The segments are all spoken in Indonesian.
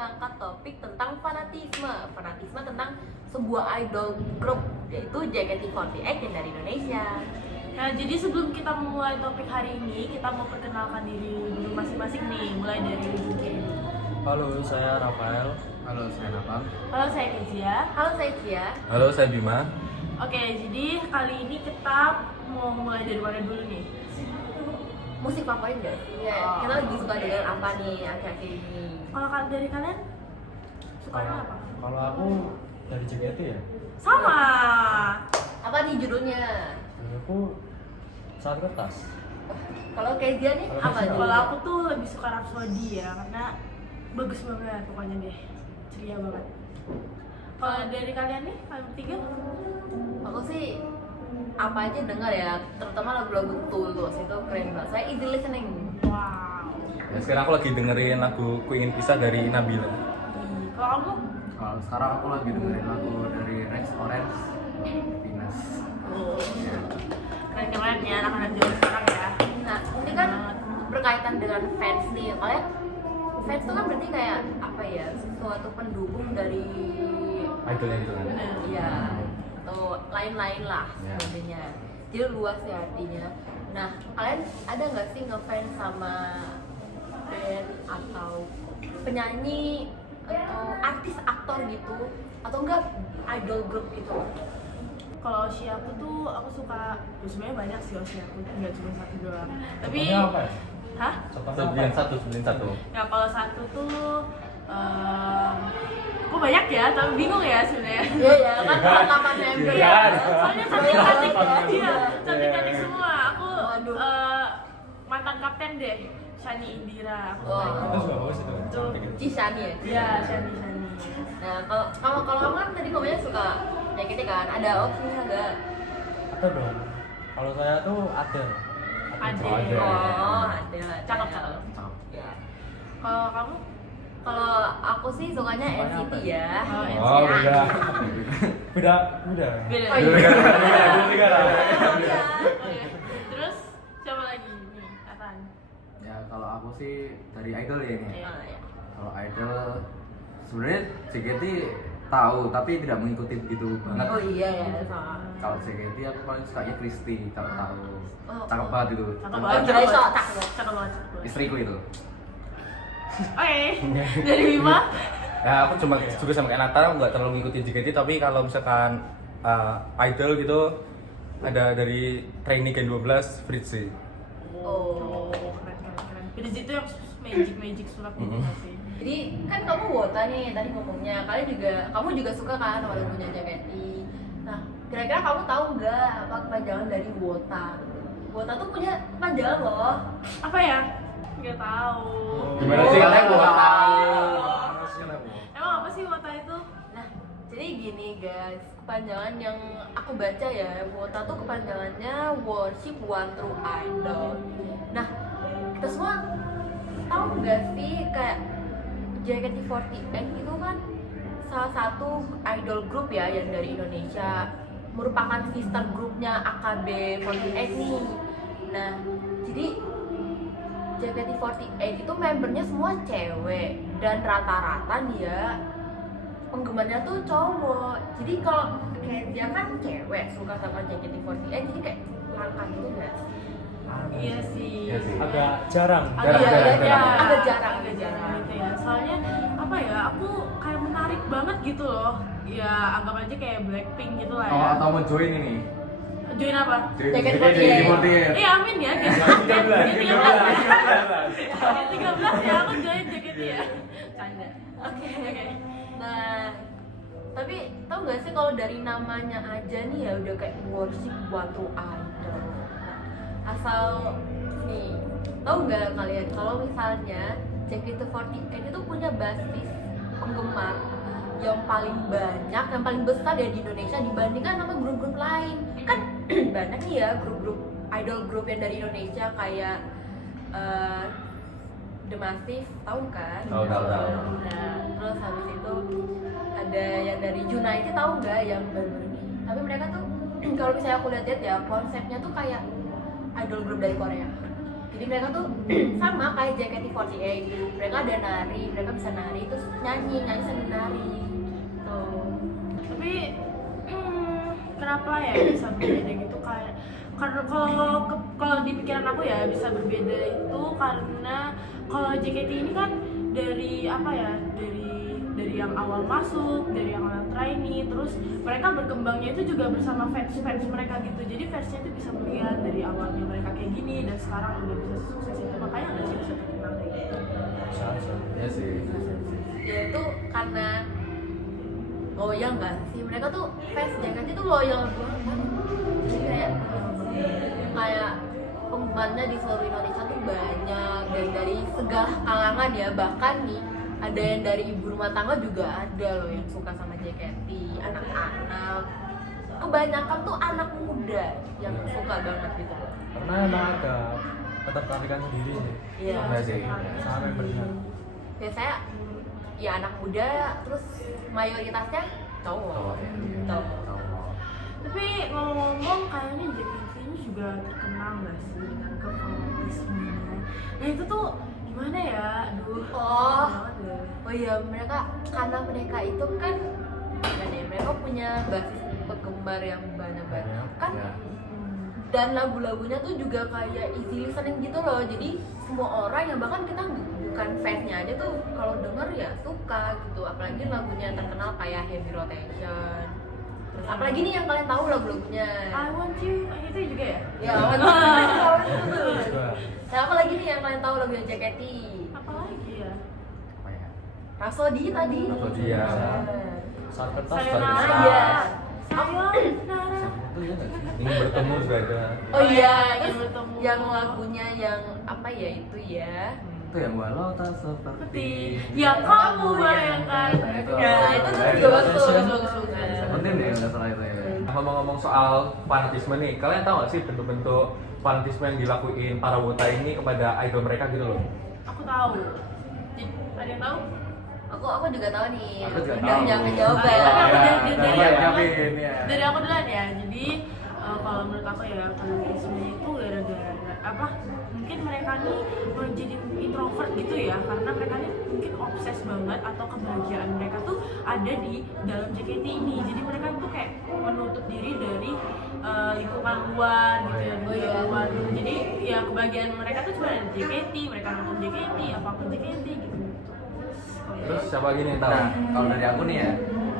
ngangkat topik tentang fanatisme. Fanatisme tentang sebuah idol group, yaitu JKT48 yang dari Indonesia. Nah, jadi sebelum kita memulai topik hari ini, kita mau perkenalkan diri dulu masing-masing nih, mulai dari Juki. Halo, saya Rafael. Halo, saya Napang. Halo, saya Kezia. Halo, saya Cia. Halo, saya Bima. Oke, jadi kali ini kita mau mulai dari mana dulu nih? Musik favorit nggak sih? Ya, kita lagi suka dengan apa nih akhir-akhir ini? Kalau dari kalian, sukanya apa? Kalau aku dari JKT ya. Sama. Apa nih judulnya? Aku saat kertas. Kalau Kezia nih Kalau apa Kezia, judulnya? Kalau aku tuh lebih suka Rhapsody ya, karena bagus banget pokoknya deh, ceria banget. Kalau dari kalian nih, kalian bertiga? Aku sih apa aja dengar ya, terutama lagu-lagu Tulus itu keren banget. Saya easy listening. Wow. Ya, sekarang aku lagi dengerin lagu Ku Ingin Pisah dari Nabila. Kalau kamu? Kalau sekarang aku lagi dengerin lagu dari Rex Orange, Venus. Ya. Keren-keren ya anak-anak zaman sekarang ya. Nah, ini kan berkaitan dengan fans nih. Kalian fans itu kan berarti kayak apa ya? Suatu pendukung dari Idolnya gitu kan. Bener. ya atau lain-lain lah Ya. sebenarnya. Jadi luas ya artinya. Nah, kalian ada nggak sih ngefans sama band atau penyanyi atau artis aktor gitu atau enggak idol group gitu? Kalau Oshi aku tuh aku suka, ya sebenarnya banyak sih Oshi aku, nggak cuma satu doang. Tapi, Contohnya apa ya? hah? Contohnya sebelin satu. Ya kalau satu tuh, aku banyak ya, tapi bingung ya sebenarnya. Iya ya, kan kelengkapan member Iya. ya. Soalnya cantik-cantik, iya, cantik-cantik semua. Aku Waduh. mantan kapten deh, Shani Indira. Aku Wah. suka. Itu juga bagus itu. Tuh. Cisani ya. Iya, Shani. Nah, kalau kamu kan tadi ngomongnya suka JKT kan, ada opsinya nggak? Ada dong. Kalau saya tuh ada. Ade. Oh, ada. Cakep. Cakep. Ya. Kalau kamu? Kalau aku sih sukanya Sukanya NCT apa? ya. Oh, Oh, NCT. beda. Beda. Beda. Oh, iya. Beda. Iya. Oke. Terus siapa lagi nih? Atan. Ya kalau aku sih dari idol ya ini. Ah, ya. Kalau idol sebenarnya JKT tahu tapi tidak mengikuti begitu banget. Oh iya ya, sama. Kalau JKT aku paling sukanya Kristi, kalau tahu. Oh. Cakep banget itu. Cakep Oh, banget. jadi sok cakep. Cakep banget. Istriku itu. Oke. Dari Bima. Ya aku cuma juga sama kayak Nathan, nggak terlalu ngikutin JKT, tapi kalau misalkan idol gitu ada dari trainee Gen 12 Fritzy. Oh. Keren. Jadi itu yang magic sulap gitu nggak sih? Jadi kan kamu wota nih tadi ngomongnya, kamu juga suka kan sama lagunya JKT. Nah, kira-kira kamu tahu nggak apa kepanjangan dari wota? Wota tuh punya kepanjangan loh. Apa ya? Nggak tahu. Gimana sih kalian nggak nggak tahu? Emang apa sih wota itu? Nah, jadi gini guys, kepanjangan yang aku baca ya, WOTA tuh kepanjangannya Worship One True Idol. Nah, kita semua tahu nggak sih kayak JKT48 itu kan salah satu idol group ya yang dari Indonesia, merupakan sister grupnya AKB48 nih. Nah, jadi JKT48 itu membernya semua cewek dan rata-rata dia penggemarnya tuh cowok. Jadi kalau kayak dia kan cewek suka sama JKT48, jadi kayak langka gitu nggak sih? Iya sih. Iya sih. Agak jarang. Agak jarang. gitu ya. Soalnya apa ya? Aku kayak menarik banget gitu loh. Ya anggap aja kayak Blackpink gitu lah ya. Oh, atau mau join ini? Join apa? JKT48. Amin ya. Gen 13 ya. Aku join JKT ya. Canda. Oke. Nah, tapi tau nggak sih kalau dari namanya aja nih ya udah kayak worship one true idol. Nah, asal nih, tau nggak kalian kalau misalnya JKT48 itu punya basis penggemar yang paling banyak, yang paling besar ya di Indonesia dibandingkan sama grup-grup lain. Kan banyak nih ya grup-grup idol group yang dari Indonesia kayak The Massive, tahu kan? Tahu. Nah, terus habis itu ada yang dari United, tahu nggak yang baru-baru ini? Tapi mereka tuh kalau misalnya aku lihat ya konsepnya tuh kayak idol group dari Korea. Jadi mereka tuh sama kayak JKT48. Mereka ada nari, mereka bisa nari, terus nyanyi sambil nari gitu. Tapi kenapa ya bisa berbeda gitu, kayak karena kalau di pikiran aku ya bisa berbeda itu karena kalau JKT ini kan dari apa ya, dari yang awal masuk, dari yang awal trainee, terus mereka berkembangnya itu juga bersama fans mereka gitu. Jadi fansnya itu bisa melihat dari awalnya mereka kayak gini dan sekarang udah bisa sukses itu, makanya nggak sih bisa terkenal kayak gitu. Ya sih. Ya itu karena loyal nggak sih, mereka tuh fans JKT itu loyal banget kan. Jadi kayak penggemarnya di seluruh Indonesia tuh banyak, dari segala kalangan ya, bahkan nih ada yang dari ibu rumah tangga juga ada loh yang suka sama JKT, anak-anak, kebanyakan tuh anak muda yang suka banget gitu loh. Karena emang ada ketertarikan sendiri sih. Iya. Iya sih. Sama membernya. Biasanya ya anak muda, terus mayoritasnya cowok. Tapi ngomong-ngomong kayaknya JKT ini juga terkenal nggak sih dengan kefanatismenya. Nah itu tuh gimana ya, aduh. Oh. banget deh. Oh iya, karena mereka itu kan gimana ya, mereka punya basis penggemar yang banyak banget kan, Ya. dan lagu-lagunya tuh juga kayak easy listening gitu loh. Jadi semua orang yang bahkan kita bukan fansnya aja tuh kalau denger ya suka gitu. Apalagi lagunya yang terkenal kayak Heavy Rotation. Terus apalagi nih yang kalian tahu lagu-lagunya. I want you, itu juga ya? Ya, nah, apa lagi nih yang kalian tahu lagunya JKT? Apa lagi ya? Apa ya? Rhapsody tadi. Rhapsody, ya. Saat kertas Sayonara. Ah, iya. Sayonara. Itu ya nggak sih? Ingin bertemu juga ada. Oh iya, Yang terus bertemu. yang lagunya yang apa ya itu ya? Itu yang walau tak seperti Yang kamu bayangkan. Nah, itu. Ya, itu tuh Nah, juga bagus, bagus, bagus. bagus. Penting deh nggak salah itu ya. Ngomong-ngomong soal fanatisme nih, kalian tahu gak sih bentuk-bentuk fanatisme yang dilakuin para wota ini kepada idol mereka gitu loh? Aku tahu. Ada yang tahu? Aku juga tahu nih. Aku juga Udah tahu. jangan jawab Tapi ya. aku Ya, dari ya, aku nyiapin, duluan. ya. Dari aku duluan ya. Jadi kalau menurut aku ya fanatisme itu gara-gara apa? Mungkin mereka nih menjadi introvert gitu ya, karena mereka nih mungkin obses banget atau kebahagiaan mereka tuh ada di dalam JKT ini. Jadi mereka tuh kayak menutup diri dari lingkungan luar gitu ya, Oh, dunia iya. luar. Jadi ya kebahagiaan mereka tuh cuma ada di JKT, mereka nonton JKT, apapun JKT gitu. Terus siapa lagi nih yang tahu? Nah, kalau dari aku nih ya,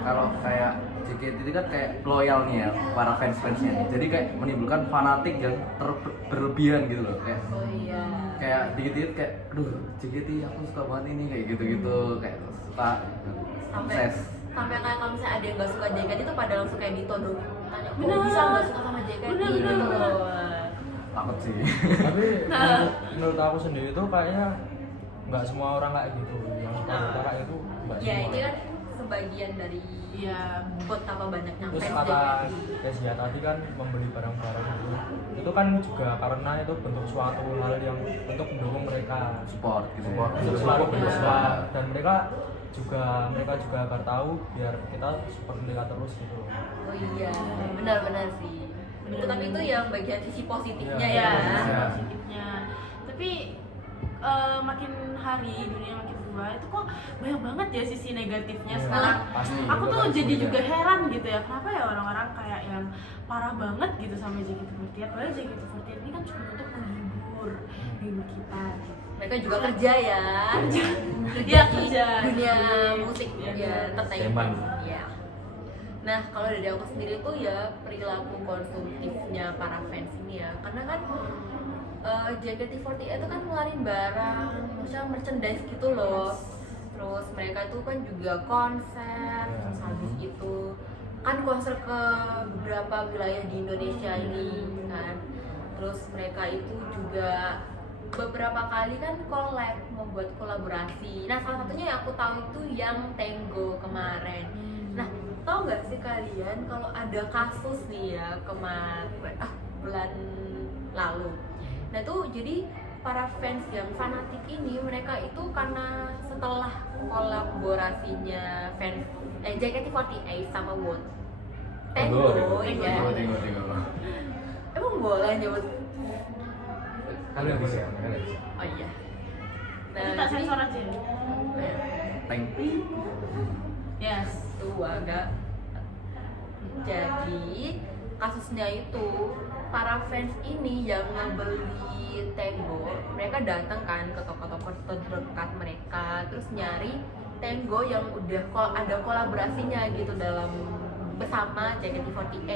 kalau kayak JKT itu kan kayak loyal nih ya para fans-fansnya nih. Jadi kayak menimbulkan fanatik yang berlebihan gitu loh. Oh iya. Kayak dikit-dikit kayak, aduh JKT aku suka banget ini kayak gitu-gitu, kayak suka obses. Sampai kayak kalau misalnya ada yang nggak suka JKT itu pada langsung kayak ditodong. Tanya, kok Bener. bisa nggak suka sama JKT? Bener. Gitu loh. Takut sih. Tapi menurut aku sendiri tuh kayaknya nggak semua orang kayak gitu. Yang suka Wota kayak itu nggak Ya semua. ini kan sebagian dari Iya. betapa banyaknya Terus fans kata JKT. Kezia tadi kan membeli barang-barang itu kan juga karena itu bentuk suatu hal yang untuk mendukung mereka. Support gitu. Support. Untuk Support, selalu bener. support. Dan mereka juga agar tahu biar kita support mereka terus gitu. Oh iya, benar-benar sih. Bener. Tapi itu yang bagian sisi positifnya Iya, ya. Ya, positifnya. Tapi makin hari dunia makin tua itu kok banyak banget ya sisi negatifnya Iya, sekarang. pasti. Aku Itu tuh kan jadi semuanya. juga heran gitu ya, kenapa ya orang-orang kayak yang parah banget gitu sama JKT48. Padahal JKT48 ini kan cuma untuk menghibur kita gitu. Mereka juga kerja ya. Iya, kerja. Dunia musik Iya, ya, entertainment. Emang. Ya. Nah, kalau dari aku sendiri tuh ya perilaku konsumtifnya para fans ini ya. Karena kan JKT48 itu kan ngeluarin barang, maksudnya merchandise gitu loh. Terus mereka itu kan juga konser, terus habis itu kan konser ke beberapa wilayah di Indonesia ini kan. Terus mereka itu juga beberapa kali kan collab, membuat kolaborasi. Nah, salah satunya yang aku tahu itu yang Tango kemarin. Nah, tahu nggak sih kalian kalau ada kasus nih ya kemarin bulan lalu. Nah tuh jadi para fans yang fanatik ini mereka itu karena setelah kolaborasinya fans JKT48 sama WOT Tango ya. Tengok. Emang boleh nyebut? Kalian bisa, kalian bisa. Oh iya. Itu tak jadi- sensor aja. teng. Yes. Tuh agak. Jadi kasusnya itu para fans ini yang ngebeli Tango, mereka datang kan ke toko-toko terdekat mereka, terus nyari Tango yang udah ada kolaborasinya gitu dalam bersama JKT48.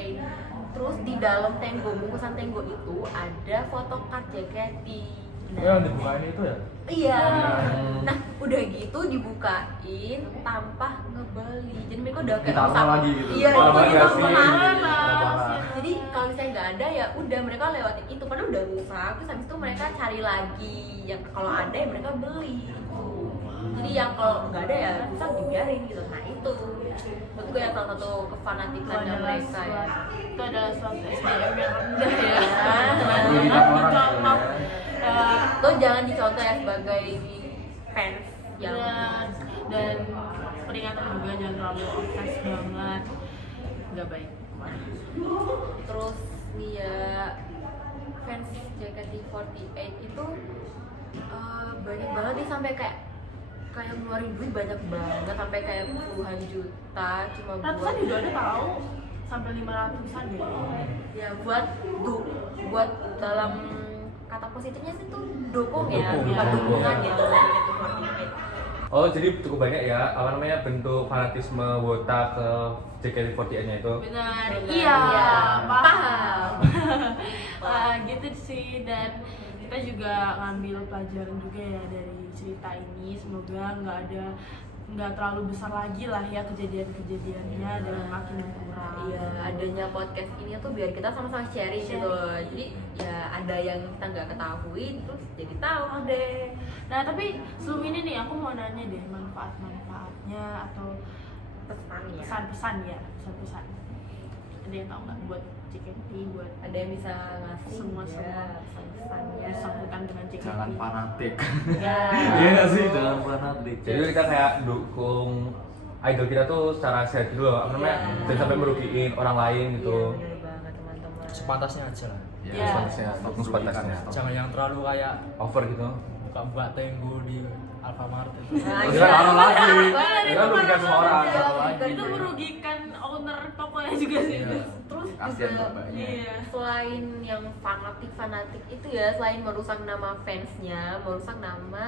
Terus di dalam Tango, bungkusan Tango itu ada photocard JKT. yang dibukain itu ya? Iya. Nah, udah gitu dibukain tanpa ngebeli. Jadi mereka udah kayak Ditaruh usah- lagi gitu. Iya, Oh, itu bagasi. mahal. Jadi kalau misalnya nggak ada ya udah mereka lewatin itu padahal udah rusak. Terus habis itu mereka cari lagi. Yang kalau ada ya mereka beli. Jadi yang kalau nggak ada ya rusak dibiarin gitu. Nah itu gue yang salah satu kefanatikannya mereka ya. Itu adalah suatu SDM yang rendah ya. Merugikan orang gitu ya. Lo jangan dicontoh ya sebagai fans yang Dan peringatan juga jangan terlalu obses banget, nggak baik. terus nih ya fans JKT48 itu banyak banget nih sampai kayak ngeluarin duit banyak banget sampai kayak puluhan juta cuma Ratusan buat juga ada tahu, sampai 500-an ya. ya buat dalam kata positifnya sih tuh dukung ya Dukung, bukan dukung. dukungan ya JKT48. Oh, jadi cukup banyak ya apa namanya bentuk fanatisme wota ke JKT48-nya itu. Benar, Benar, iya, iya. paham. Gitu sih, dan kita juga ngambil pelajaran juga ya dari cerita ini. Semoga nggak terlalu besar lagi lah ya kejadian-kejadiannya dan makin berkurang. Iya, adanya podcast ini tuh biar kita sama-sama sharing gitu loh. Jadi ya ada yang kita nggak ketahui terus jadi tahu deh. Nah tapi sebelum ini nih aku mau nanya deh manfaat-manfaatnya atau Pesan ya. pesan-pesan ya, pesan-pesan. Ada yang tahu nggak buat JKT, buat Ada yang bisa ngasih Semua. pesan-pesannya. bersangkutan dengan JKT? Jangan fanatik. Ya. Iya nggak sih, jangan fanatik. Jadi kita kayak dukung idol kita tuh secara sehat dulu, apa namanya? Iya. Jangan sampai merugiin orang lain gitu. Iya, bener banget teman-teman. Sepatasnya aja lah. Ya. Sepatasnya, Stop sepatasnya. merugikan, Jangan yang terlalu kayak Over gitu. buka Tenggo di Alfamart itu. Nah, Itu iya. kan orang lagi. Bener, Itu kan merugikan semua orang. Iya, lagi. Itu merugikan owner tokonya juga sih. Iya. Terus Kasihan juga bapaknya. Iya. selain yang fanatik itu ya, selain merusak nama fansnya, merusak nama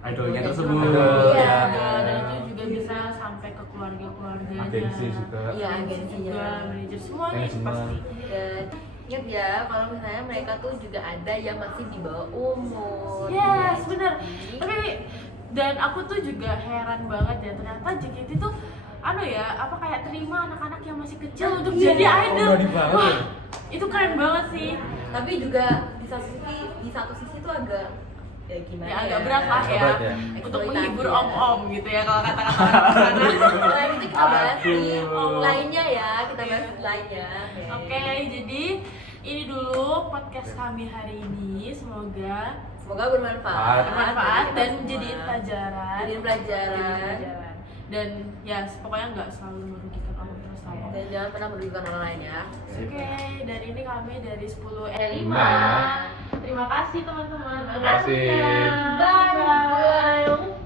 Idolnya tersebut. Idol. Iya. Dan itu juga bisa sampai ke keluarga-keluarganya. Agensi juga. Iya, Agensi agensinya. juga, manajer semuanya Manajemen. pasti. Dan ingat ya kalau misalnya mereka tuh juga ada yang masih di bawah umur. Yes, bener. Jadi, Tapi dan aku tuh juga heran banget ya, ternyata JKT tuh kayak terima anak-anak yang masih kecil untuk Iya. jadi idol. Berani banget Wah, ya. itu keren banget sih. tapi juga di satu sisi tuh agak ya gimana Ya agak berat lah ya, Berat ya. untuk Eksploitasi menghibur ya. om-om gitu ya kalau kata-kata orang sana. Lain itu kita bahas di Aduh. lainnya ya, kita bahas di lainnya. Oke, jadi ini dulu podcast kami hari ini. Semoga bermanfaat. bermanfaat dan Kita jadiin semua. pelajaran. Jadiin pelajaran. Dan ya pokoknya nggak selalu merugikan orang terus lah ya. Dan jangan pernah merugikan orang lain ya. Oke, dari ini kami dari 10 5. Terima kasih teman-teman. Terima kasih. Bye. Bye.